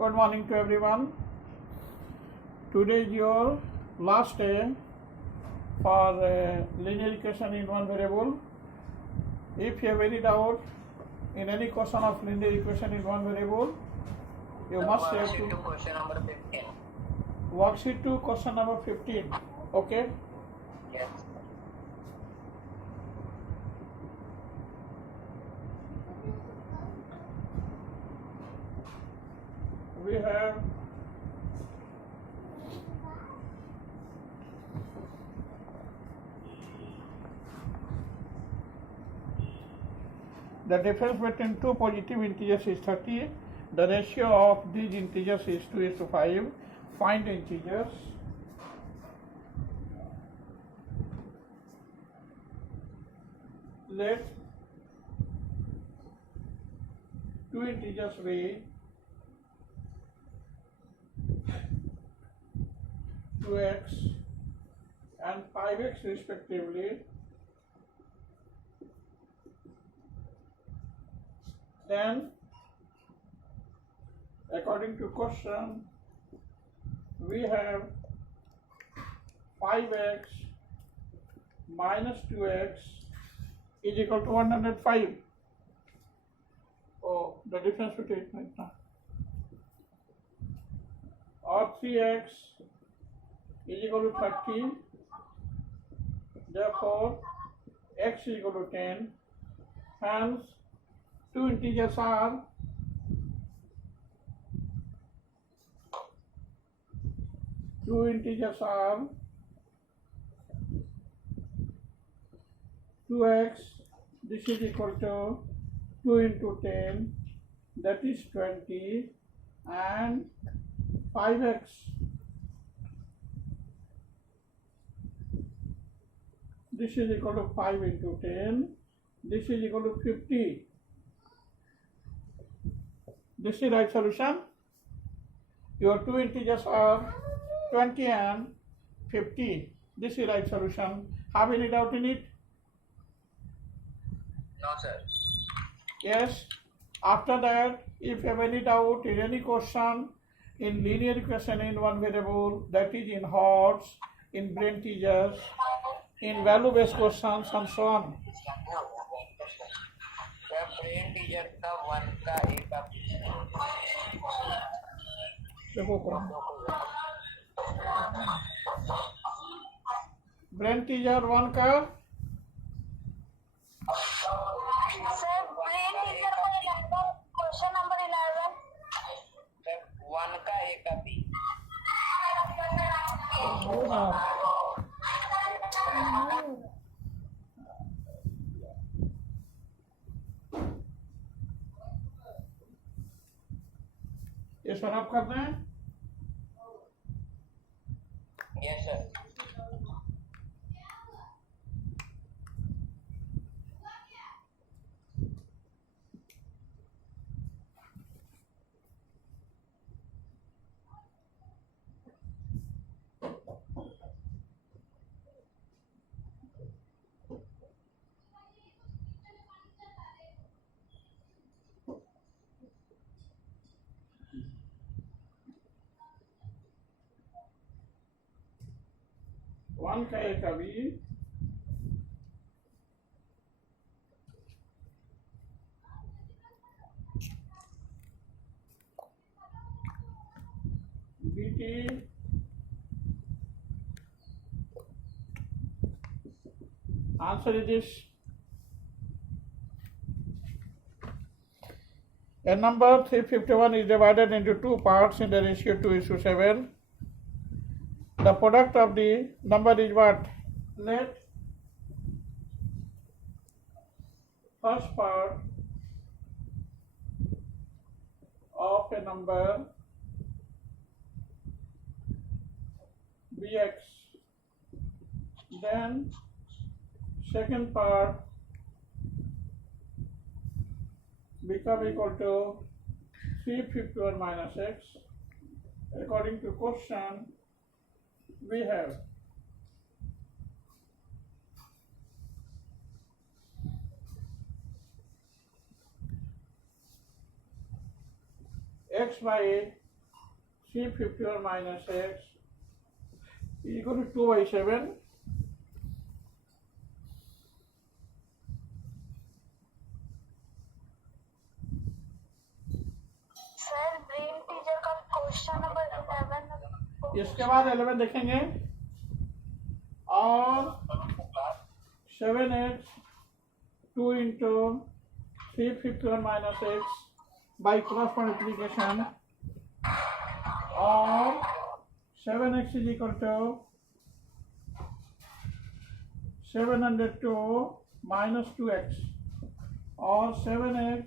Good morning to everyone. Today is your last day for linear equation in one variable. If you have any doubt in any question of linear equation in one variable, you must have to question number 15. worksheet 2 question number 15. Okay. Yes. We have the difference between two positive integers is 30. The ratio of these integers is 2:5. Find integers. Let two integers be 2x and 5x respectively. Then, according to question, we have 5x minus 2x is equal to 105. Oh, the difference between it right now. Or 3x is equal to 30. Therefore, x is equal to 10. Hence, two integers are 2x, this is equal to 2 into 10, that is 20, and 5x, this is equal to 5 into 10, this is equal to 50. This is right solution. Your two integers are 20 and 50. This is right solution. Have any doubt in it? No, sir. Yes. After that, if you have any doubt in any question in linear equation in one variable, that is in Hertz, in Brain integers, in value-based questions, and so on. Brain teacher का 1 का a का b देखो brain teacher 1 का sir brain teacher को 11 question number 11 सर 1 का a का b ये सॉल्व करना है. Yes sir. वन का ए का B BT answer is this. A number 351 is divided into two parts in the ratio 2:7. The product of the number is what? Let first part of a number be x, then second part become equal to 351 minus x. According to question, we have x by 351 minus x is equal to 2 by 7. Sir brain teacher का question number 11 इसके बाद 11 देखेंगे और 7x 2 into 351 minus x by cross multiplication और 7x is equal to 702 minus 2x और 7x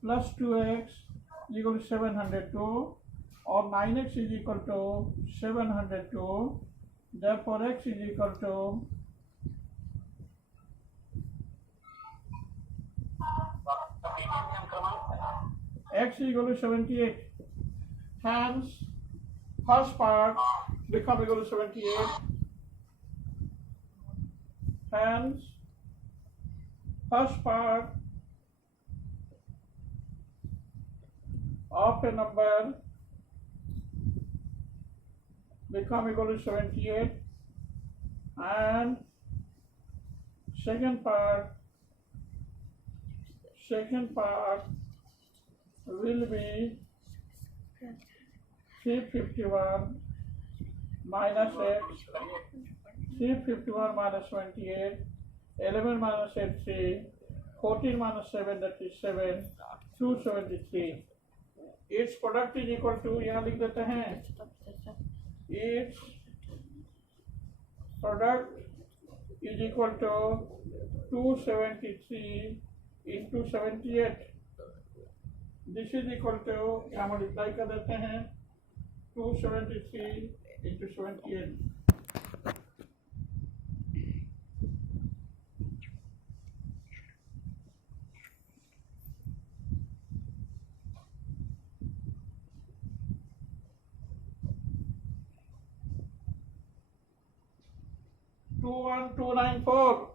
plus 2x is equal to 702 और 9x is equal to 702. Therefore x is equal to x is equal to 78. Hence first part become equal to 78. Hence first part of a number become equal to 78 and second part will be 351 minus x, 351 minus 28, 11 minus 8, 3, 14 minus 7, that is 7, 273. Its product is equal to, यहाँ लिख देते हैं, its product is equal to 273 into 78. This is equal to, यहाँ मल्टीप्लाई कर देते हैं, 273 into 78. Two one two nine four.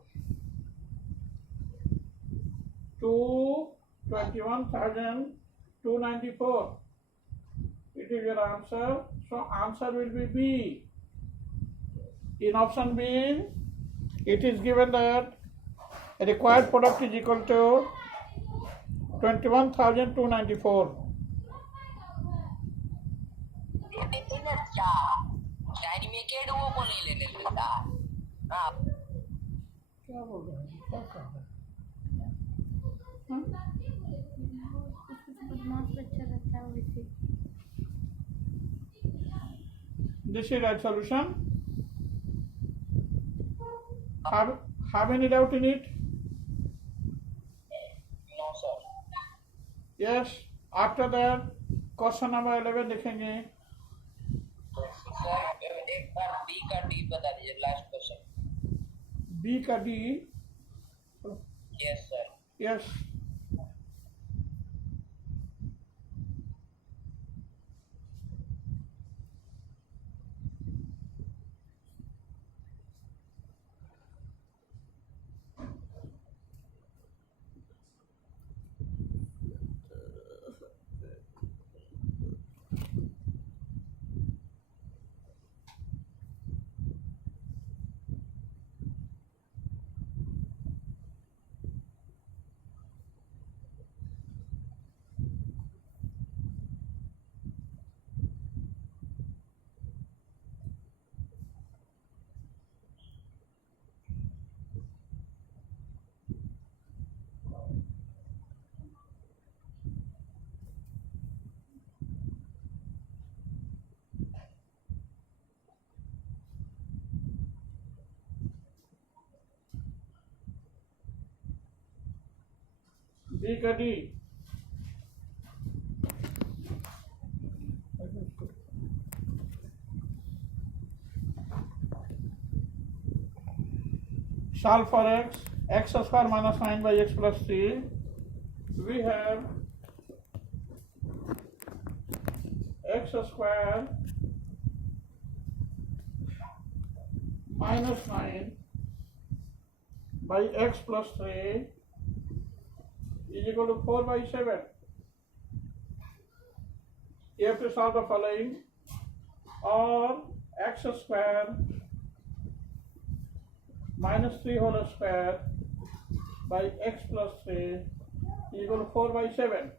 21,294. It is your answer. So answer will be B. In option B, it is given that a required product is equal to 21,294. शायरी में के डुओ को नहीं लेने देता। हाँ क्या बोल रहे हैं? क्या कर रहे हैं? बदमाश बच्चा रहता है वैसे। This is right solution. Have any doubt in it? No sir. Yes. After that, question number 11 देखेंगे. सर एक बार बी का डी बता दीजिए लास्ट क्वेश्चन। B का D. Yes sir. Yes. B का D. Solve for x square minus 9 by x plus 3. We have x square minus 9 by x plus 3 is equal to 4 by 7. you have to solve the following. Or x square minus 3 whole square by x plus 3 equal to 4 by 7,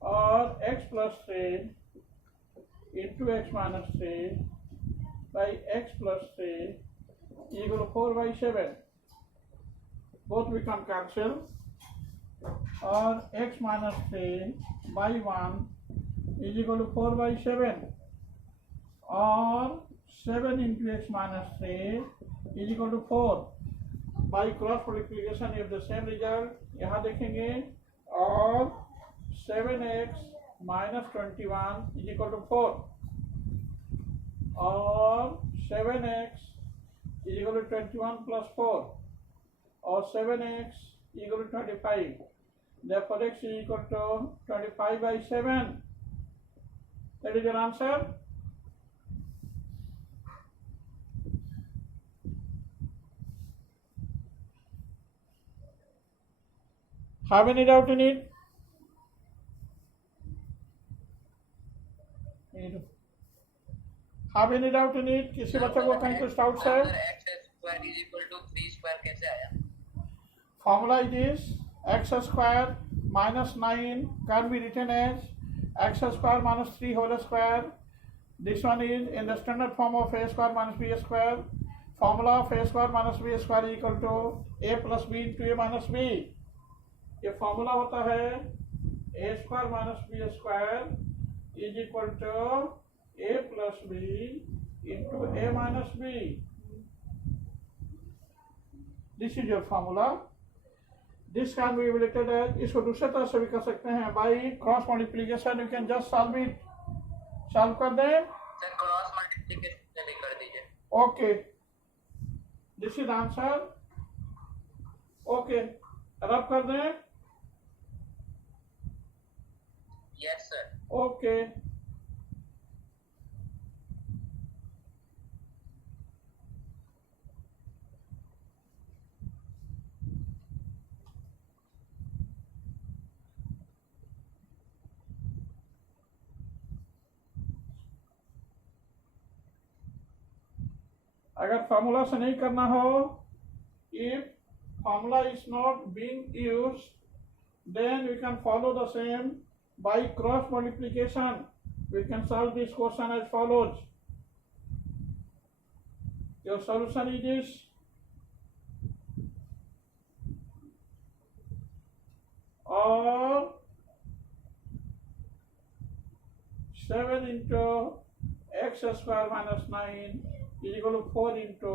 or x plus 3 into x minus 3 by x plus 3 equal to 4 by 7. Both become cancelled. Or x minus 3 by 1 is equal to 4 by 7, or 7 into x minus 3 is equal to 4. By cross multiplication you have the same result. यहाँ देखेंगे, और 7x minus 21 is equal to 4, और 7x is equal to 21 plus 4, or 7x is equal to 25. Therefore x is equal to 25 by 7. That is your answer. Have any doubt in it? Have any doubt in it? किसी बच्चे को कहीं कुछ डाउट है? x square is equal to 3 square कैसे आया? Formula it is x square minus 9 can be written as x square minus 3 whole square. This one is in the standard form of a square minus b square. Formula of a square minus b square is equal to a plus b into a minus b. ये formula होता है a square minus b square is equal to a plus b into a minus b. This is your formula. This can be related as, इसको दूसरे तरह से भी कर सकते हैं, by cross multiplication. You can just solve it. Solve कर दें सर, क्रॉस मल्टीप्लिकेशन कर दीजिए. Okay, this is answer. Okay, rub कर दें. Yes sir. ओके, अगर फार्मूला से नहीं करना हो, if formula is not being used, then we can follow the same by cross multiplication. We can solve this question as follows. Your solution is this. Or 7 into x square minus 9 is equal to 4 into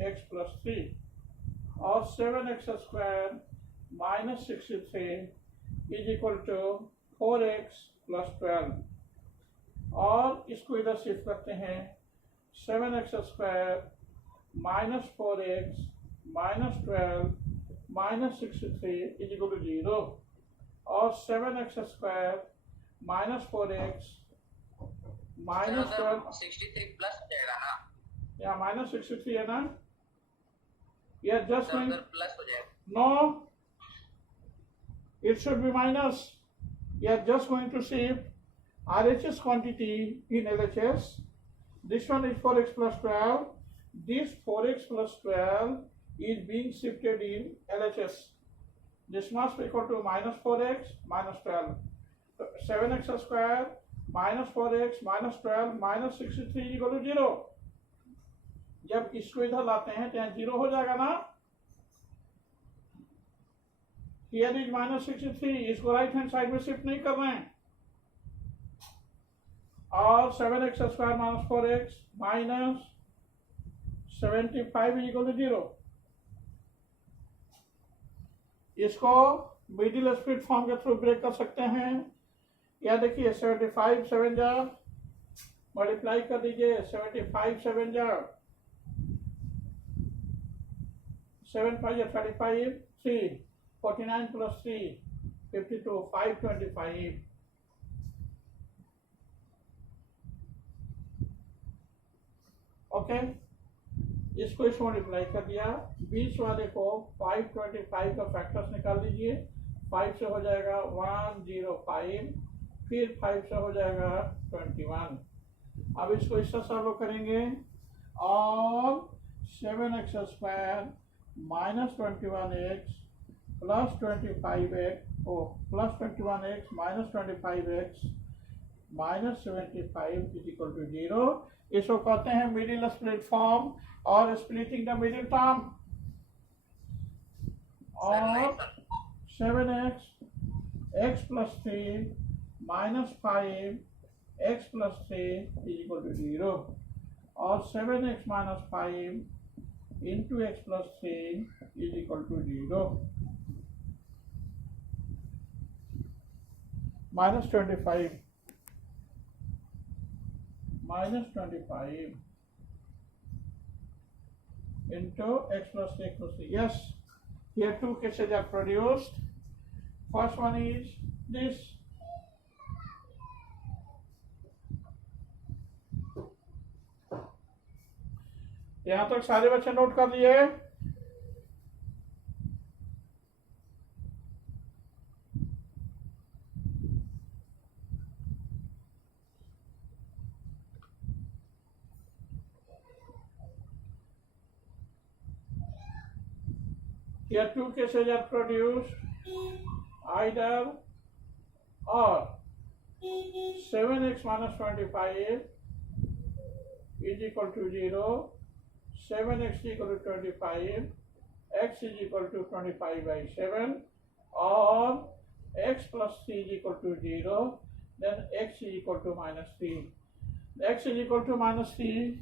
x plus 3, or 7x square minus 63 is equal to 4x plus 12. और इसको इधर शिफ्ट करते हैं, 7x square minus 4x minus 12 minus 63 is equal to 0, और 7x square minus 4x minus 12 63 प्लस जाएगा ना? या माइनस 63 है ना? या जस्ट प्लस हो जाएगा. No, it should be minus. You are just going to shift RHS quantity in LHS. This one is 4x plus 12. This 4x plus 12 is being shifted in LHS. This must be equal to minus 4x minus 12. 7x square minus 4x minus 12 minus 63 equal to 0. जब इसको इधर लाते हैं तो यहाँ 0 हो जाएगा ना? Here is minus 63, इसको राइट हैंड साइड में शिफ्ट नहीं कर रहे हैं. और 7x square minus 4x minus 75 equal to 0. इसको मिडिल स्प्लिट फॉर्म के थ्रू ब्रेक कर सकते हैं. या देखिए 75 7 जा मल्टीप्लाई कर दीजिए. 75 7 जा 7 5 या 35 3 49 plus 3 52 525. ओके, इसको इस मल्टीप्लाई कर दिया. 20 वाले को 525 का फैक्टर्स निकाल लीजिए. 5 से हो जाएगा 105, फिर 5 से हो जाएगा 21। अब इसको इससे सॉल्व करेंगे और 7x square minus 21x plus 25x plus 21x minus 25x minus 75 is equal to 0। इसको कहते हैं मिडिल स्प्लिट फॉर्म और स्प्लिटिंग द मिडिल टर्म। और 7x x plus 3 minus 5 x plus 3 is equal to 0 और 7x minus 5 into x plus 3 is equal to 0 minus 25 into x plus 3 plus 3. Yes, here two cases are produced. First one is this. यहाँ तक सारे बच्चे नोट कर लिए? Here two cases are produced, either or 7x minus 25 is equal to 0, 7x equal to 25, x is equal to 25 by 7, or x plus 3 is equal to 0, then x is equal to minus 3. X is equal to minus 3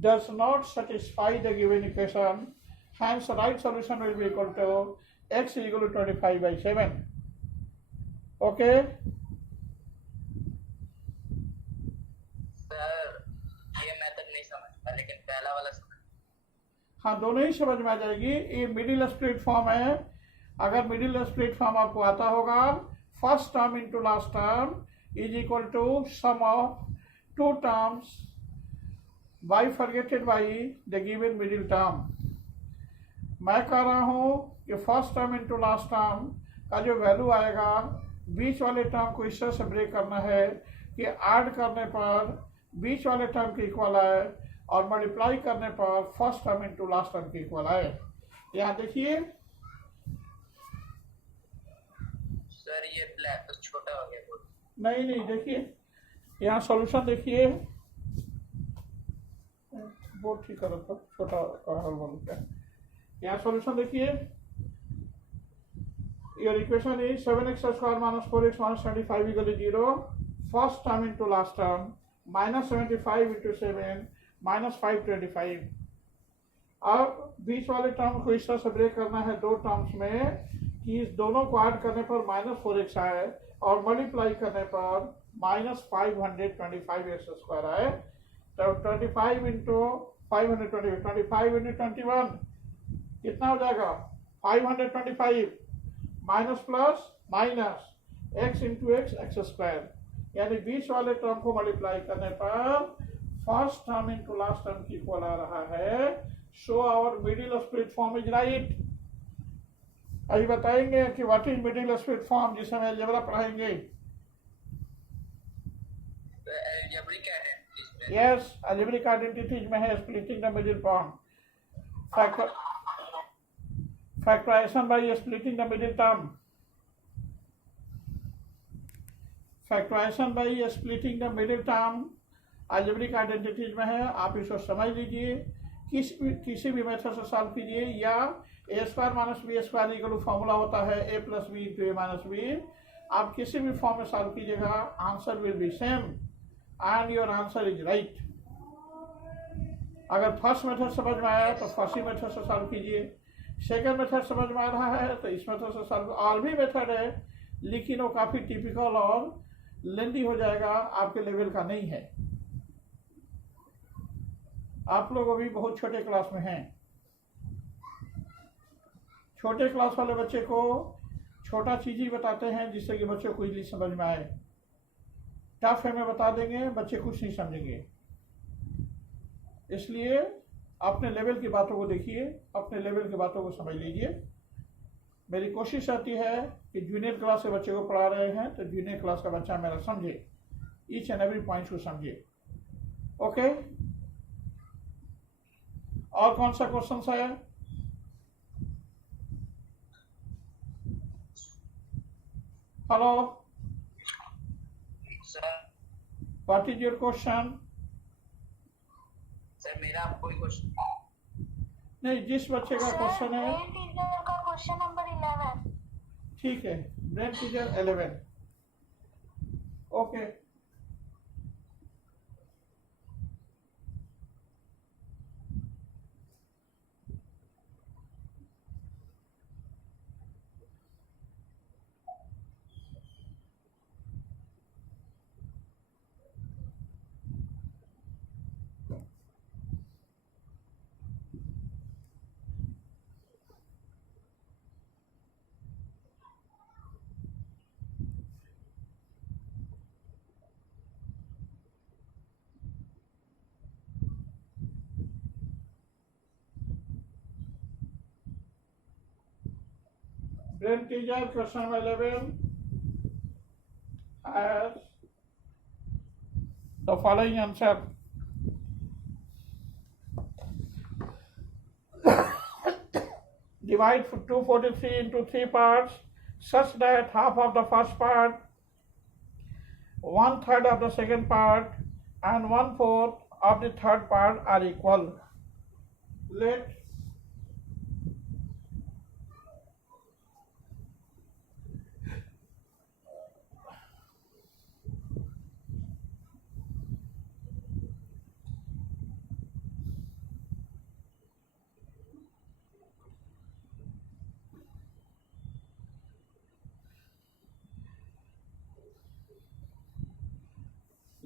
does not satisfy the given equation. Hence, the right solution will be equal to x is equal to 25 by 7. Okay? Sir ये मेथड नहीं समझ लेकिन पहला वाला समझ। हाँ, दोनों ही समझ में आ जाएगी। ये मिडिल स्प्लिट फॉर्म है। अगर मिडिल स्प्लिट फॉर्म आपको आता होगा, first term into last term is equal to sum of two terms bifurcated by the given middle term. मैं कह रहा हूँ कि first term into last term का जो वैल्यू आएगा, बीच वाले टर्म को इससे से ब्रेक करना है कि ऐड करने पर बीच वाले टर्म के इक्वल आए और मल्टीप्लाई करने पर first term into last term के इक्वल आए। यहाँ देखिए सर, ये ब्लैक तो छोटा हो गया बहुत। नहीं, देखिए यहाँ सॉल्यूशन देखिए, बहुत ठीक करो तो छोटा हल बनता है। यहाँ सॉल्यूशन देखिए, your equation is 7x square minus 4x minus 25 equal to 0. First term into last term minus 75 into 7 minus 525. अब बीच वाले टर्म को इस तरह से ब्रेक करना है दो टर्म्स में कि इस दोनों को ऐड करने पर माइनस 4x आए और मल्टीप्लाई करने पर माइनस 525x स्क्वायर आए। तो 25 इंटू 525 इंटू 21 कितना हो जाएगा? 525 minus plus minus x into x square, यानी बीच वाले टर्म को मल्टीप्लाई करने पर first term into last term की इक्वल आ रहा है। So our middle split form is right. अभी बताएंगे कि what is middle split form, जिसे हम अलजेब्रा पढ़ाएंगे। यस, अलजेब्रिक आइडेंटिटीज में है splitting the middle form, factorization by splitting the middle term. Factorization by splitting the middle term algebraic identities में है। आप इसको समझ लीजिए, किसी भी मेथड से सॉल्व कीजिए, या a square minus b square equal to formula होता है a plus b into a minus b. आप किसी भी फॉर्म में सॉल्व कीजिएगा, answer will be same and your answer is right. अगर फर्स्ट मेथड समझ में आया तो फर्स्ट ही मेथड से सॉल्व कीजिए, सेकेंड मेथड समझ में आ रहा है तो इस मेथड से सॉल्व। और भी मेथड है लेकिन वो काफ़ी टिपिकल और लेंदी हो जाएगा, आपके लेवल का नहीं है। आप लोग अभी बहुत छोटे क्लास में हैं। छोटे क्लास वाले बच्चे को छोटा चीज़ ही बताते हैं जिससे कि बच्चों को इजीली समझ में आए। टफ है में बता देंगे, बच्चे कुछ नहीं समझेंगे। इसलिए अपने लेवल की बातों को देखिए, अपने लेवल की बातों को समझ लीजिए। मेरी कोशिश रहती है कि जूनियर क्लास के बच्चे को पढ़ा रहे हैं तो जूनियर क्लास का बच्चा मेरा समझे, ईच एंड एवरी पॉइंट को समझे। ओके, और कौन सा क्वेश्चन है? Hello, sir what is your question? Sir मेरा कोई क्वेश्चन नहीं, जिस बच्चे का क्वेश्चन है। ब्रेन टीचर का क्वेश्चन नंबर 11। ठीक है, brain teacher 11। Okay, brain teaser question 11 has the following answer. Divide 243 into 3 parts such that half of the first part, 1/3 of the second part, and 1/4 of the third part are equal.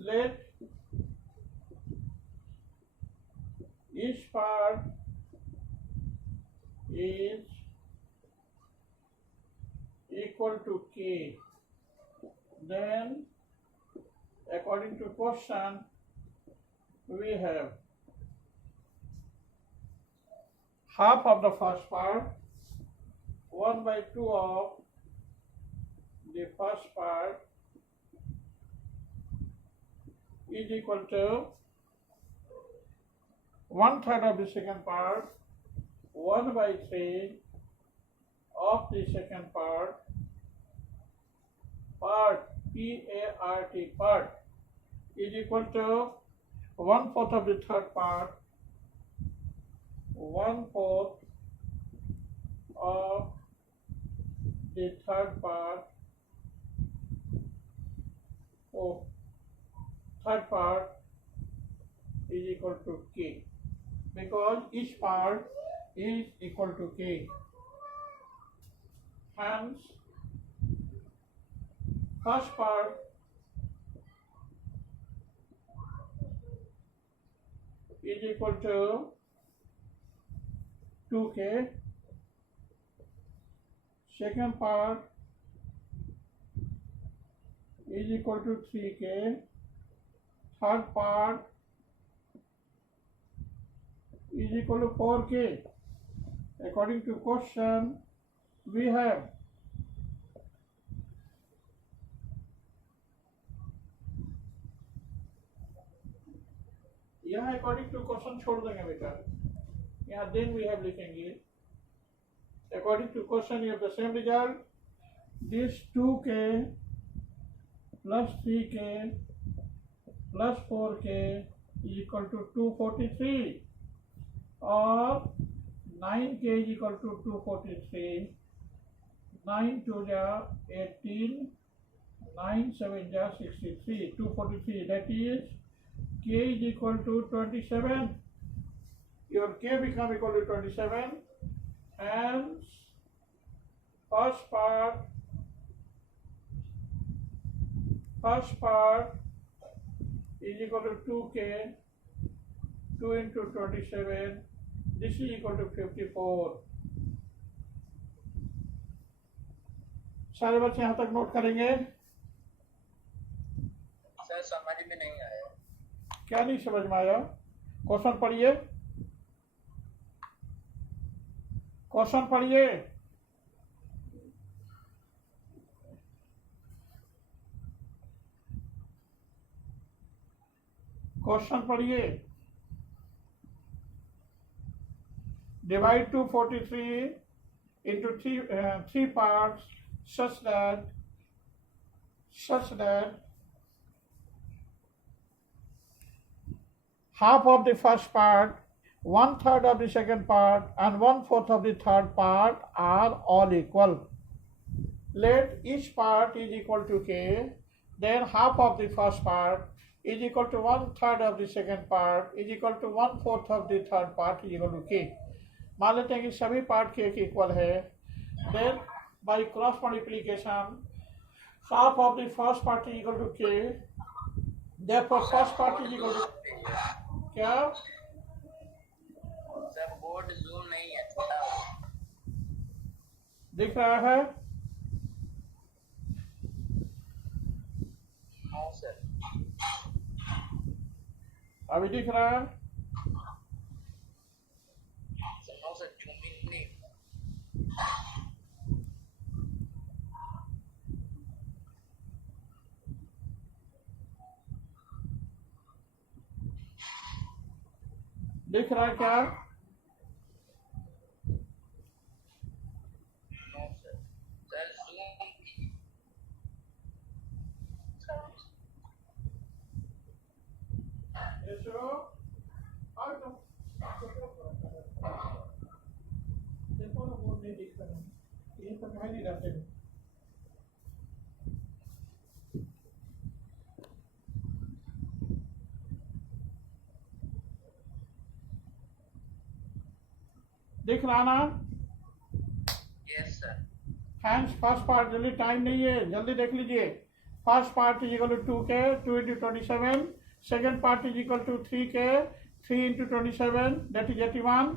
Let each part is equal to k. Then, according to question, we have half of the first part, 1/2 of the first part is equal to 1/3 of the second part, 1/3 of the second part, part P-A-R-T, part is equal to 1/4 of the third part, 1/4 of the third part, third part is equal to k, because each part is equal to k. Hence, first part is equal to 2k, second part is equal to 3k, third part is equal to 4k. According to question, we have यहाँ according to question छोड़ देंगे बेटा, यहाँ then we have लिखेंगे according to question you have the same result, this 2k plus 3k plus 4k is equal to 243, or 9k is equal to 243, 9 2 ja 18, 9 7 ja 63, 243, that is k is equal to 27. Your k become equal to 27, and first part is equal to 2k, 2 into 27, this is equal to 54. सारे बच्चे यहाँ तक नोट करेंगे? सर समझ में नहीं आया। क्या नहीं समझ में आया? क्वेश्चन पढ़िए, क्वेश्चन पढ़िए। क्वेश्चन पढ़िए। Divide 243 into three parts such that half of the first part, 1/3 of the second part, and 1/4 of the third part are all equal. Let each part is equal to k, then half of the first part is equal to 1/3 of the second part is equal to 1/4 of the third part is equal to k. मान लेते हैं कि सभी पार्ट के एक equal है। Then by cross multiplication half of the first part is equal to K, therefore first part is equal to क्या sir board zoom नहीं है, छोटा हो दिख रहा है? हाँ सर। अभी दिख रहा है? सर नो सर, जूमिंग नहीं। दिख रहा है क्या? No sir. सर जूम कीजिए। यशो और तो देखो ना, बोर्ड नहीं दिख रहा है, ये तो कहीं नहीं रहते हैं। दिख रहा ना? Yes sir. Hands first part, जल्दी टाइम नहीं है, जल्दी देख लीजिए। First part is equal to 2k, 2 into 27। Second part is equal to 3k, 3 into 27, that is 81।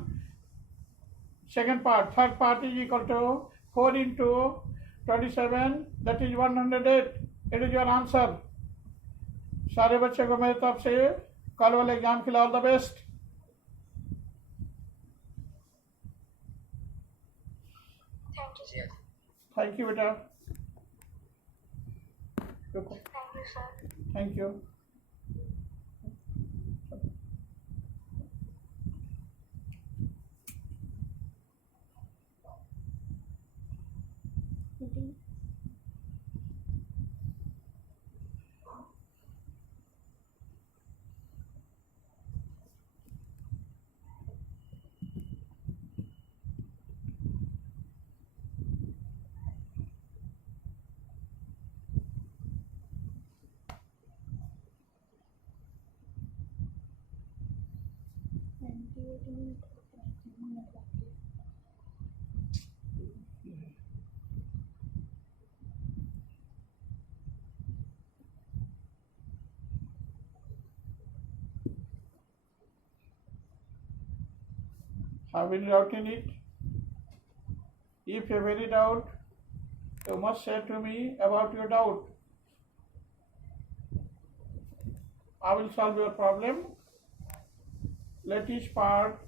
Second part, third part is equal to 4 into 27, that is 108। It is your answer. सारे बच्चे को मेरी तरफ से कल वाले एग्जाम के लिए all the best. Yes. Thank you बेटा। रुको, Thank you, sir. Thank you. Have any doubt in it? If you have any doubt, you must say to me about your doubt. I will solve your problem. Let each part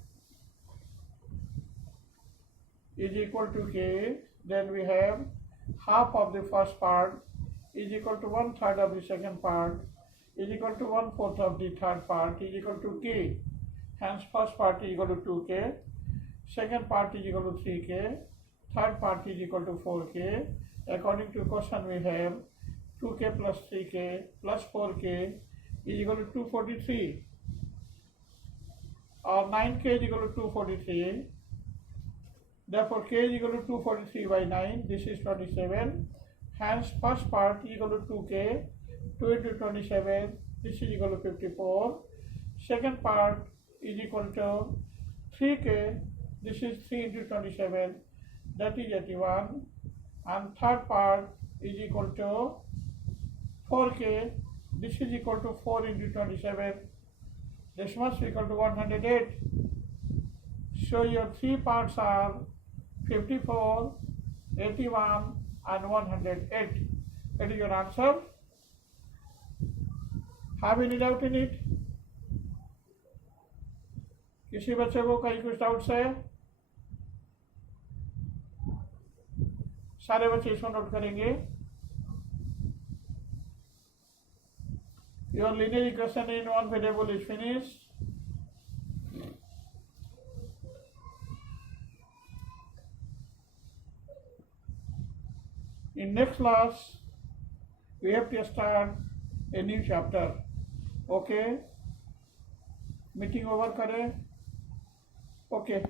is equal to k. Then we have half of the first part is equal to 1/3 of the second part is equal to 1/4 of the third part is equal to k. Hence first part is equal to 2k, second part is equal to 3k, third part is equal to 4k. According to question we have 2k plus 3k plus 4k is equal to 243, or 9k is equal to 243. Therefore k is equal to 243 by 9, this is 27. Hence first part is equal to 2k, 2 into 27, this is equal to 54. Second part is equal to 3k, this is 3 into 27, that is 81. And third part is equal to 4k, this is equal to 4 into 27, this must be equal to 108. So your three parts are 54, 81 and 108. That is your answer. Have any doubt in it? किसी बच्चे को कहीं कुछ डाउट्स है? सारे बच्चे इसको नोट करेंगे। Your linear equation in one variable is finished. In next class, we have to start a new chapter. Okay? Meeting over करें. Okay.